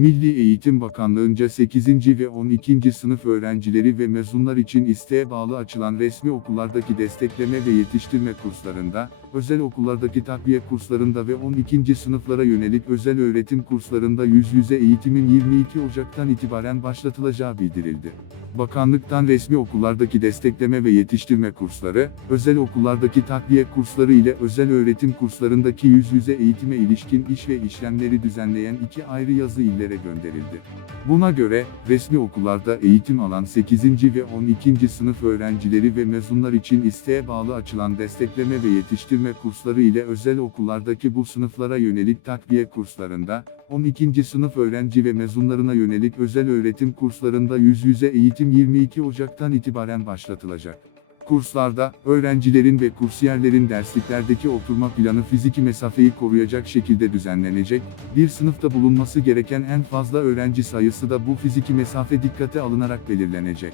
Milli Eğitim Bakanlığı'nca 8. ve 12. sınıf öğrencileri ve mezunlar için isteğe bağlı açılan resmi okullardaki destekleme ve yetiştirme kurslarında, özel okullardaki takviye kurslarında ve 12. sınıflara yönelik özel öğretim kurslarında yüz yüze eğitimin 22 Ocak'tan itibaren başlatılacağı bildirildi. Bakanlıktan resmi okullardaki destekleme ve yetiştirme kursları, özel okullardaki takviye kursları ile özel öğretim kurslarındaki yüz yüze eğitime ilişkin iş ve işlemleri düzenleyen iki ayrı yazı illere gönderildi. Buna göre, resmi okullarda eğitim alan 8. ve 12. sınıf öğrencileri ve mezunlar için isteğe bağlı açılan destekleme ve yetiştirme kursları ile özel okullardaki bu sınıflara yönelik takviye kurslarında, 12. sınıf öğrenci ve mezunlarına yönelik özel öğretim kurslarında yüz yüze eğitim 22 Ocak'tan itibaren başlatılacak. Kurslarda, öğrencilerin ve kursiyerlerin dersliklerdeki oturma planı fiziki mesafeyi koruyacak şekilde düzenlenecek, bir sınıfta bulunması gereken en fazla öğrenci sayısı da bu fiziki mesafe dikkate alınarak belirlenecek.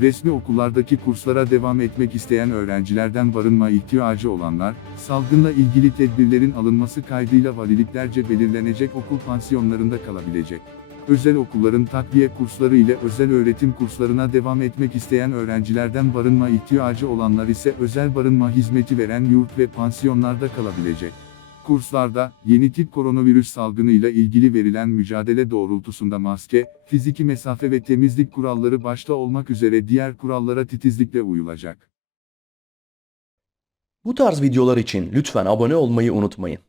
Resmi okullardaki kurslara devam etmek isteyen öğrencilerden barınma ihtiyacı olanlar, salgınla ilgili tedbirlerin alınması kaydıyla valiliklerce belirlenecek okul pansiyonlarında kalabilecek. Özel okulların takviye kursları ile özel öğretim kurslarına devam etmek isteyen öğrencilerden barınma ihtiyacı olanlar ise özel barınma hizmeti veren yurt ve pansiyonlarda kalabilecek. Kurslarda, yeni tip koronavirüs salgınıyla ilgili verilen mücadele doğrultusunda maske, fiziki mesafe ve temizlik kuralları başta olmak üzere diğer kurallara titizlikle uyulacak. Bu tarz videolar için lütfen abone olmayı unutmayın.